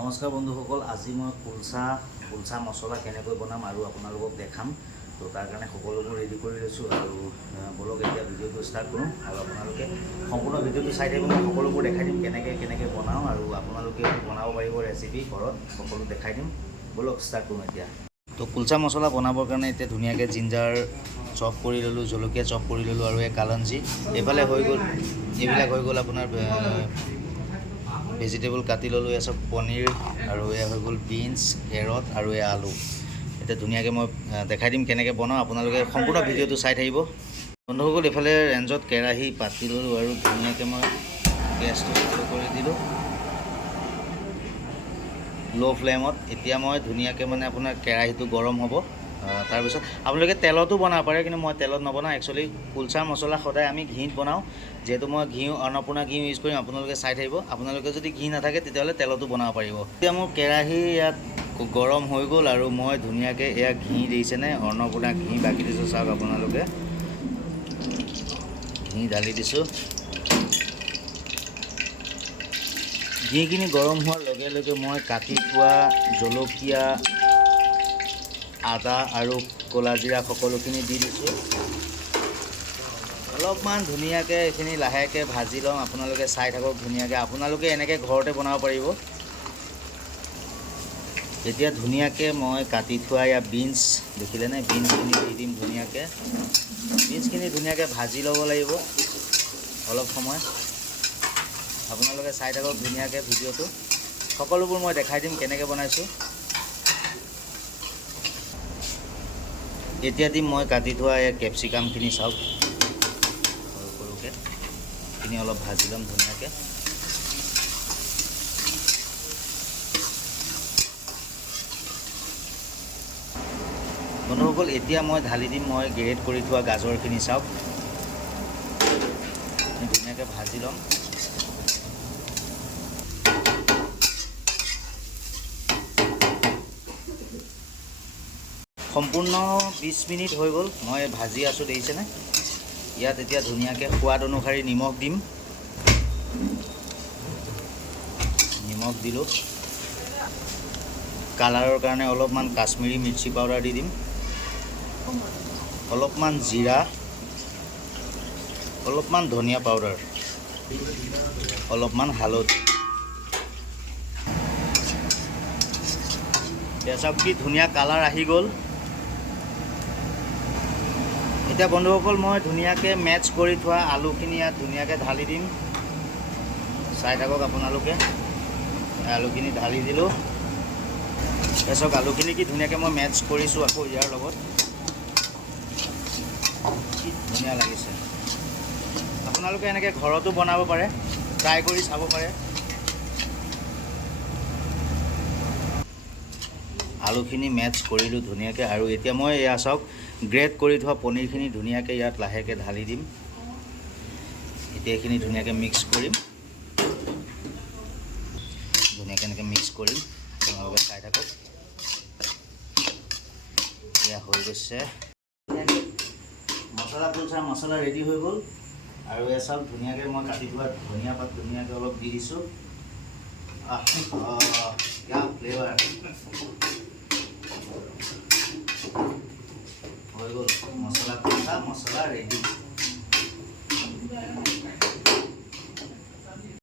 নমস্কাৰ বন্ধুসকল, আজি মই কুলচা মছলা কেনেকৈ বনাম আৰু আপোনালোকক দেখাম। তো তাৰ কাৰণে সকলোবোৰ ৰেডি কৰি লৈছোঁ আৰু বলক এতিয়া ভিডিঅ'টো ষ্টাৰ্ট কৰোঁ আৰু আপোনালোকে সম্পূৰ্ণ ভিডিঅ'টো চাই থাকিব। মই সকলোবোৰ দেখাই দিম কেনেকৈ বনাওঁ আৰু আপোনালোকে বনাব পাৰিব ৰেচিপি ঘৰত, সকলো দেখাই দিম। বলক ষ্টাৰ্ট কৰোঁ এতিয়া। তো কুলচা মছলা বনাবৰ কাৰণে এতিয়া ধুনীয়াকৈ জিঞ্জাৰ চপ কৰি ল'লোঁ, জলকীয়া চপ কৰি ল'লোঁ আৰু এই কালঞ্জি এইফালে হৈ গ'ল। এইবিলাক হৈ গ'ল আপোনাৰ ভেজিটেবল কাটি ল'লোঁ। এয়া চব পনীৰ আৰু এয়া হৈ গ'ল বিনছ, কেৰট আৰু এয়া আলু। এতিয়া ধুনীয়াকৈ মই দেখাই দিম কেনেকৈ বনাওঁ, আপোনালোকে সম্পূৰ্ণ ভিডিঅ'টো চাই থাকিব। বন্ধুসকল, এইফালে ৰেঞ্জত কেৰাহী পাতি ল'লোঁ আৰু ধুনীয়াকৈ মই গেছটো চালু কৰি দিলোঁ ল' ফ্লেমত। এতিয়া মই ধুনীয়াকৈ আপোনাৰ কেৰাহীটো গৰম হ'ব। তাৰপিছত আপোনালোকে তেলতো বনাব পাৰে, কিন্তু মই তেলত নবনাওঁ। একচুৱেলি কুলচাৰ মছলা সদায় আমি ঘিত বনাওঁ, যিহেতু মই অন্নপূৰ্ণা ঘি ইউজ কৰিম। আপোনালোকে চাই থাকিব, আপোনালোকে যদি ঘি নাথাকে তেতিয়াহ'লে তেলতো বনাব পাৰিব। এতিয়া মোৰ কেৰাহী ইয়াত গৰম হৈ গ'ল আৰু মই ধুনীয়াকৈ এয়া ঘি দিছেনে, অন্নপূৰ্ণা ঘি বাকি দিছোঁ। চাওক আপোনালোকে, ঘি ঢালি দিছোঁ। ঘিখিনি গৰম হোৱাৰ লগে লগে মই কাটি থোৱা জলকীয়া, আদা আৰু ক'লা জিৰা সকলোখিনি দি দিছোঁ। অলপমান ধুনীয়াকৈ এইখিনি লাহেকৈ ভাজি ল'ম। আপোনালোকে চাই থাকক ধুনীয়াকৈ, আপোনালোকে এনেকৈ ঘৰতে বনাব পাৰিব। এতিয়া ধুনীয়াকৈ মই কাটি থোৱা এয়া বিনছ দেখিলেনে, বিনছখিনি দি দিম ধুনীয়াকৈ। বিনছখিনি ধুনীয়াকৈ ভাজি ল'ব লাগিব অলপ সময়। আপোনালোকে চাই থাকক ধুনীয়াকৈ ভিডিঅ'টো, সকলোবোৰ মই দেখাই দিম কেনেকৈ বনাইছোঁ। এতিয়া দিম মই কাটি থোৱা এই কেপচিকামখিনি। চাওক সৰু সৰুকৈ এইখিনি অলপ ভাজি ল'ম ধুনীয়াকৈ। বন্ধুসকল, এতিয়া মই ঢালি দিম মই গ্ৰেট কৰি থোৱা গাজৰখিনি। চাওক ধুনীয়াকৈ ভাজি ল'ম। সম্পূৰ্ণ 20 মিনিট হৈ গ'ল, মই ভাজি আছোঁ দেখিছেনে। ইয়াত এতিয়া ধুনীয়াকৈ সোৱাদ অনুসৰি নিমখ দিম। নিমখ দিলোঁ। কালাৰৰ কাৰণে অলপমান কাশ্মীৰী মিৰ্চি পাউডাৰ দি দিম, অলপমান জিৰা, অলপমান ধনিয়া পাউডাৰ, অলপমান হালধি। এতিয়া চাওক কি ধুনীয়া কালাৰ আহি গ'ল। এতিয়া বন্ধুসকল, মই ধুনীয়াকৈ মেটচ কৰি থোৱা আলুখিনি ইয়াত ধুনীয়াকৈ ঢালি দিম। চাই থাকক আপোনালোকে, আলুখিনি ঢালি দিলোঁ। তাৰপিছত আলুখিনি কি ধুনীয়াকৈ মই মেটচ কৰিছোঁ আকৌ ইয়াৰ লগত। কি ধুনীয়া লাগিছে। আপোনালোকে এনেকৈ ঘৰতো বনাব পাৰে, ট্ৰাই কৰি চাব পাৰে। আলুখিনি মেটচ কৰিলোঁ ধুনীয়াকৈ আৰু এতিয়া মই এয়া চাওক গ্ৰেট কৰি থোৱা পনীৰখিনি ধুনীয়াকৈ ইয়াত লাহেকৈ ঢালি দিম। এতিয়া এইখিনি ধুনীয়াকৈ মিক্স কৰিম, ধুনীয়াকৈ এনেকৈ মিক্স কৰিম। আপোনালোকে চাই থাকক, এয়া হৈ গৈছে মছলা। কুলচাৰ মছলা ৰেডি হৈ গ'ল আৰু এয়া চাওক ধুনীয়াকৈ মই কাটি থোৱা ধনিয়া পাত ধুনীয়াকৈ অলপ দি দিছোঁ। ফ্লেভাৰ হৈ গ'ল। মছলা কুলচা মছলা ৰেডি।